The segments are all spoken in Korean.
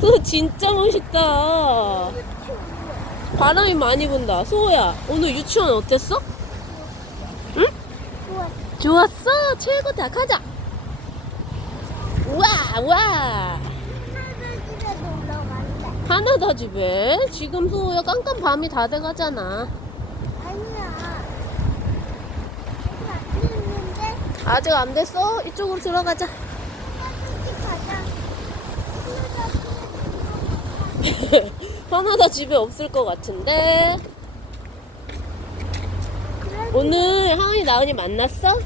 소 진짜 멋있다. 바람이 많이 분다. 소야, 오늘 유치원 어땠어? 응? 좋았어. 최고다. 가자. 와, 와. 할아버지가 놀러 간대. 하나다 집에. 지금 소야 깜깜 밤이 다 돼가잖아. 아직 안 됐어? 이쪽으로 들어가자. 할아버지 가자. 하나다 집에 없을 것 같은데. 오늘 하은이 나은이 만났어?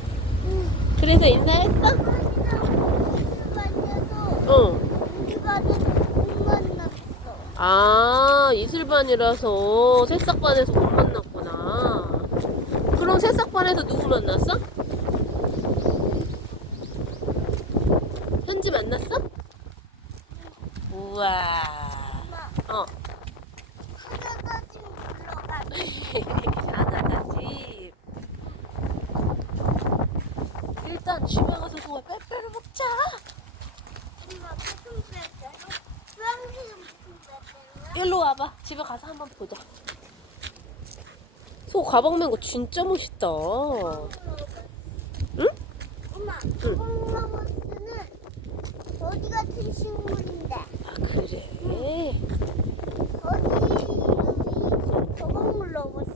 응. 그래서 인사했어? 응. 아, 이슬반이라서 새싹반에서 못 만났구나. 그럼 새싹반에서 누구 만났어? 현지 만났어? 우와. 어. 하나다 집. 일단 집에 가서 소화 빼빼로 먹자. 일로 와봐. 집에 가서 한번 보자. 소 가방 맨거 진짜 멋있다. 응? 엄마, 응. 콩라모스는 어디 같은 친구 안 올라오고